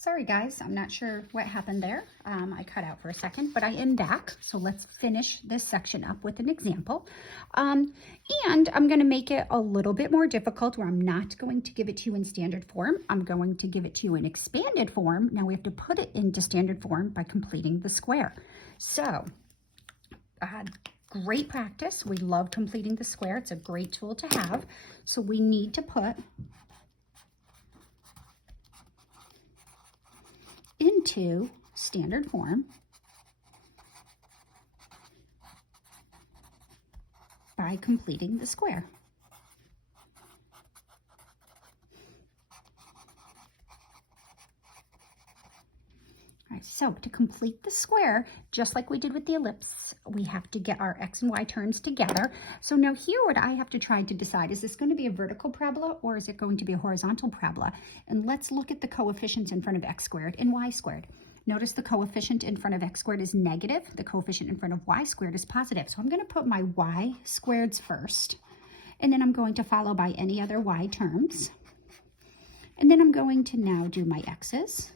Sorry guys, I'm not sure what happened there. I cut out for a second, but I am back. So let's finish this section up with an example. And I'm going to make it a little bit more difficult where I'm not going to give it to you in standard form. I'm going to give it to you in expanded form. Now we have to put it into standard form by completing the square. So great practice. We love completing the square. It's a great tool to have. So we need to put into standard form by completing the square. All right, so to complete the square, just like we did with the ellipse, we have to get our x and y terms together. So now here what I have to try to decide, is this going to be a vertical parabola or is it going to be a horizontal parabola? And let's look at the coefficients in front of x squared and y squared. Notice the coefficient in front of x squared is negative. The coefficient in front of y squared is positive. So I'm going to put my y squareds first, and then I'm going to follow by any other y terms. And then I'm going to now do my x's.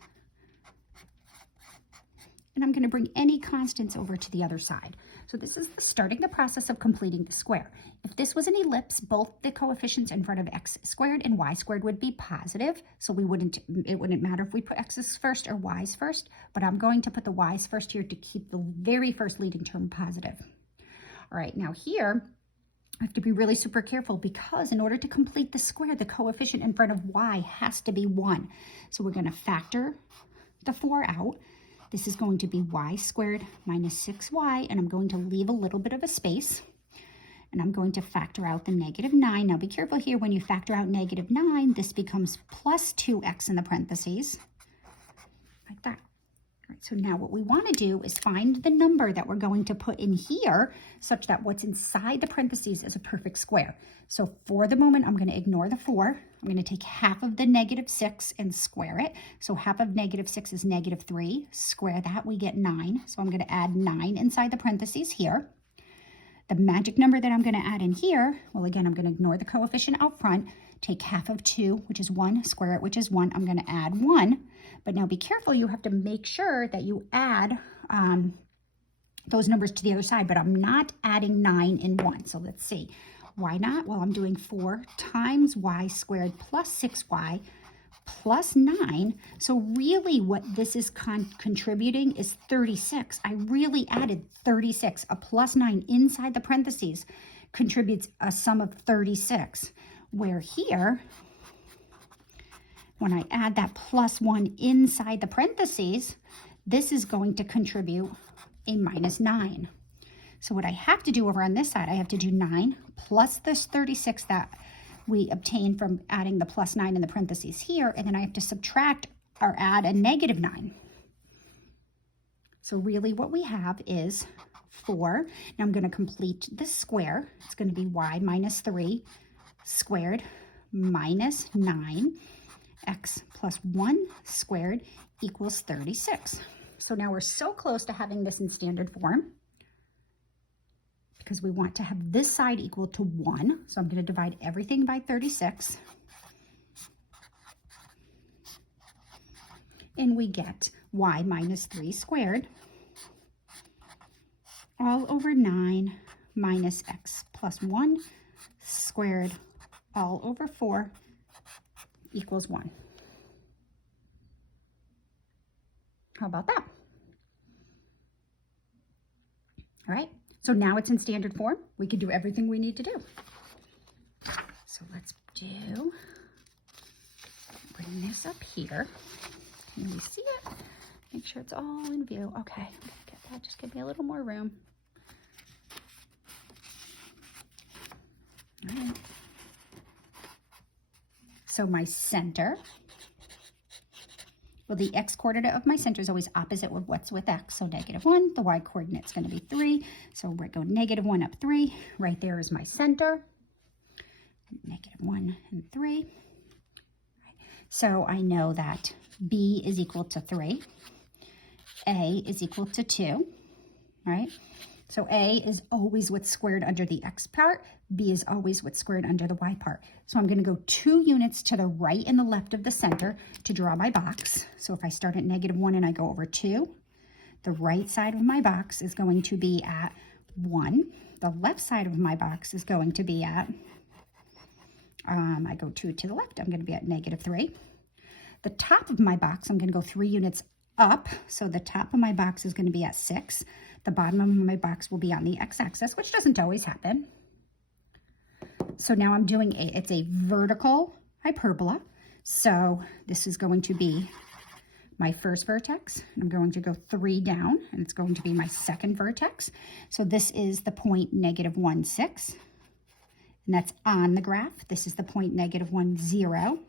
And I'm going to bring any constants over to the other side. So this is starting the process of completing the square. If this was an ellipse, both the coefficients in front of x squared and y squared would be positive. So it wouldn't matter if we put x's first or y's first, but I'm going to put the y's first here to keep the very first leading term positive. All right, now here, I have to be really super careful because in order to complete the square, the coefficient in front of y has to be 1. So we're going to factor the 4 out. This is going to be y squared minus 6y, and I'm going to leave a little bit of a space. And I'm going to factor out the negative 9. Now be careful here, when you factor out negative 9, this becomes plus 2x in the parentheses, like that. All right, so now what we want to do is find the number that we're going to put in here such that what's inside the parentheses is a perfect square. So for the moment, I'm going to ignore the 4. I'm going to take half of the negative 6 and square it. So half of negative 6 is negative 3. Square that, we get 9. So I'm going to add 9 inside the parentheses here. The magic number that I'm going to add in here, well, again, I'm going to ignore the coefficient out front, take half of 2, which is 1, square it, which is 1. I'm going to add 1. But now be careful, you have to make sure that you add those numbers to the other side, but I'm not adding 9 and 1. So let's see. Why not? Well, I'm doing 4 times y squared plus 6y plus 9. So really what this is contributing is 36. I really added 36. A plus 9 inside the parentheses contributes a sum of 36. Where here, when I add that plus 1 inside the parentheses, this is going to contribute a minus 9. So what I have to do over on this side, I have to do 9 plus this 36 that we obtained from adding the plus 9 in the parentheses here, and then I have to subtract or add a negative 9. So really what we have is 4. Now I'm going to complete this square. It's going to be y minus 3 squared minus 9. X plus 1 squared equals 36. So now we're so close to having this in standard form because we want to have this side equal to 1. So I'm going to divide everything by 36. And we get y minus 3 squared all over 9 minus x plus 1 squared all over 4 equals 1. How about that? All right, so now it's in standard form. We can do everything we need to do. So let's bring this up here. Can you see it? Make sure it's all in view. Okay, get that. Just give me a little more room. All right. So my center, well, the x coordinate of my center is always opposite with what's with x. So negative 1, the y coordinate is going to be 3. So we're going negative 1 up 3. Right there is my center. Negative 1 and 3. So I know that b is equal to 3. A is equal to 2. All right. So A is always what's squared under the X part. B is always what's squared under the Y part. So I'm going to go 2 units to the right and the left of the center to draw my box. So if I start at -1 and I go over 2, the right side of my box is going to be at 1. The left side of my box is going to be at, I go 2 to the left, I'm going to be at -3. The top of my box, I'm going to go 3 units up. So the top of my box is going to be at 6. The bottom of my box will be on the x-axis, which doesn't always happen. So now I'm doing it's a vertical hyperbola. So this is going to be my first vertex. I'm going to go 3 down, and it's going to be my second vertex. So this is the point -1, 6. And that's on the graph. This is the point -1, 0.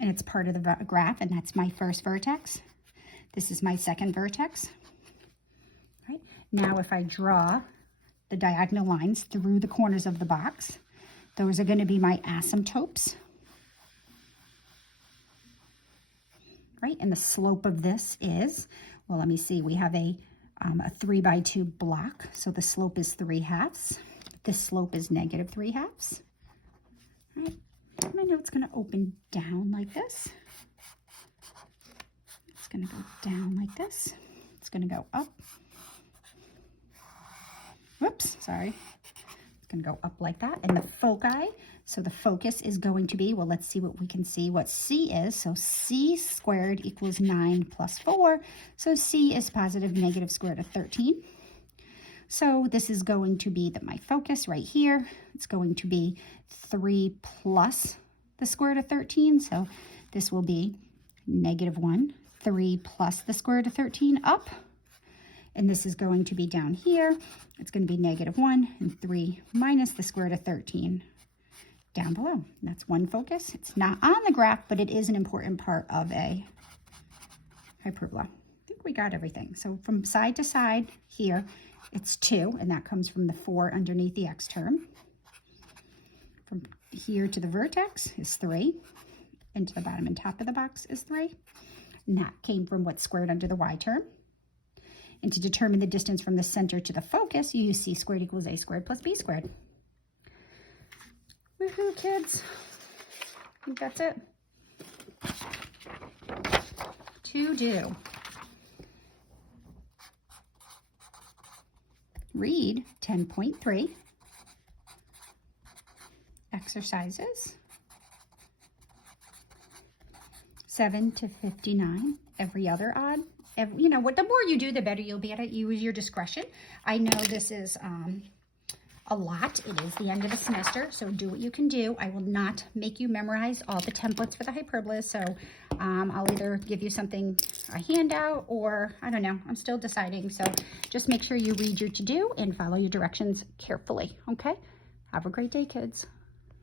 And it's part of the graph, and that's my first vertex. This is my second vertex. Right. Now if I draw the diagonal lines through the corners of the box, those are going to be my asymptotes. Right, and the slope of this is, well, let me see, we have a 3x2 block, so the slope is 3/2. This slope is -3/2. Right, and I know it's going to open down like this. It's going to go down like this. It's going to go up. Whoops, sorry. It's going to go up like that. And the foci, so the focus is going to be, well, let's see what we can see, what C is. So C squared equals 9 plus 4. So C is positive negative square root of 13. So this is going to be my focus right here. It's going to be 3 plus the square root of 13. So this will be -1, 3 plus the square root of 13 up. And this is going to be down here. It's going to be -1 and 3 minus the square root of 13 down below. That's one focus. It's not on the graph, but it is an important part of a hyperbola. I think we got everything. So from side to side here, it's 2, and that comes from the 4 underneath the X term. From here to the vertex is 3, and to the bottom and top of the box is 3. And that came from what's squared under the Y term. And to determine the distance from the center to the focus, you use C squared equals A squared plus B squared. Woohoo, kids. I think that's it. To do. Read 10.3. Exercises 7 to 59. Every other odd. You know what? The more you do, the better you'll be at it. Use your discretion. I know this is a lot. It is the end of the semester, so do what you can do. I will not make you memorize all the templates for the hyperbolas, so I'll either give you something, a handout, or I don't know. I'm still deciding, so just make sure you read your to-do and follow your directions carefully, okay? Have a great day, kids.